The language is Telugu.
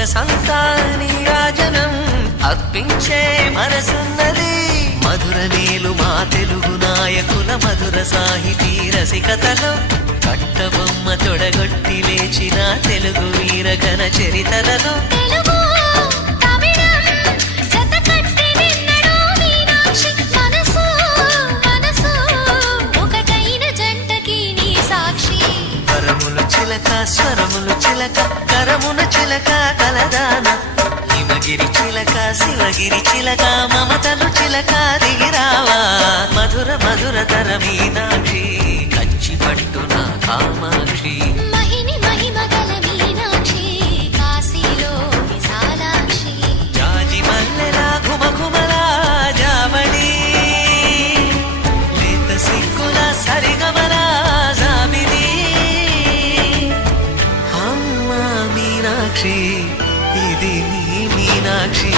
సొగసంతా నీరాజనం అర్పించే మనసున్నది. మధుర నీలు మా తెలుగు నాయకుల మధుర సాహితీ రసికతలో కట్టబొమ్మ తొడగొట్టి లేచిన తెలుగు వీరగణ చరితలలో స్వరములు చిలక కరమున చిలక కలదాన హిమగిరి చిలక శివగిరి చిలక మమతలు చిలక దిగిరావా మధుర మధుర తర మీనాక్షి కంచి పట్టున కామాక్షి మహిని మహిమగల మీనాక్షి కాశీలో విశాలాక్షి జాజి మల్లెలా ఘుమఘుమలా జావళి లేత సిగ్గుల సరిగమలా జాబిలి మీనాక్షి ఇది నీ మీనాక్షి.